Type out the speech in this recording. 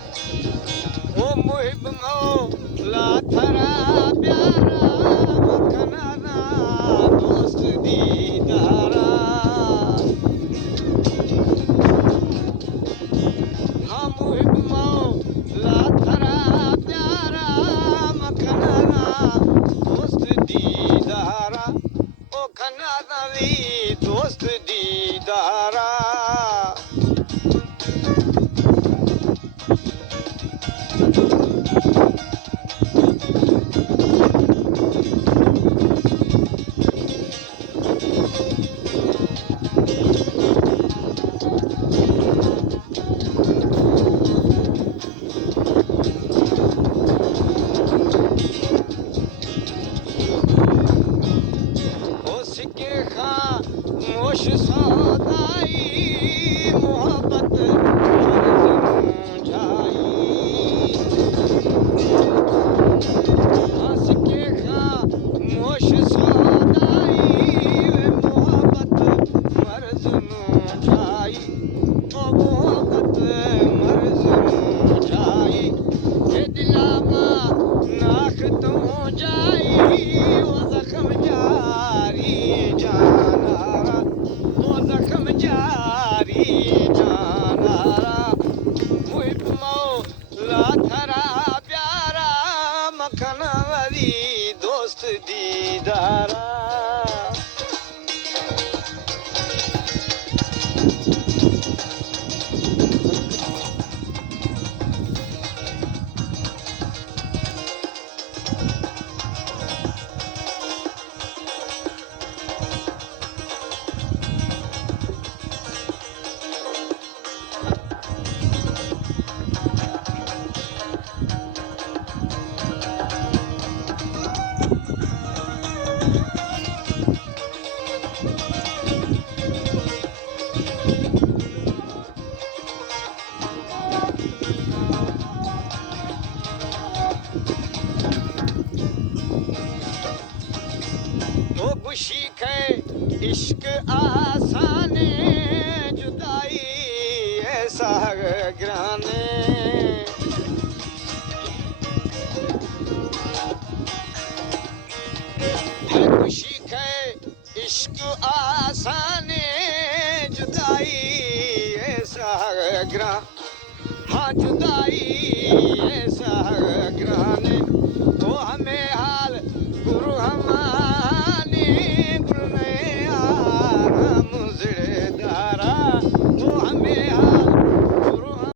ओ मुहिब मौला थरा प्यारा मखनाना दोस्त दीदारा हाँ मुहिब मौला थरा प्यारा मखनाना दोस्त दीदारा ओ खनाना दी दोस्त दीदारा सिके खां मोश सौदाई मोहब्बत जाई हाँ सिके खां मोश सौदाई मोहब्बत मर्ज जाई ओ मोहब्बत मर्ज जाई ए दिला मां नाख तो जाई वो जख्म जारी जानारा वो जख्म जारी जानारा मुहिब मौला थरा प्यारा मखना वाली दोस्त दीदारा वो खुशी के इश्क आसाने जुदाई ऐसा ग्राने है खुशी के इश्क आसाने जुदाई ऐसा ग्रान हाँ जुदाई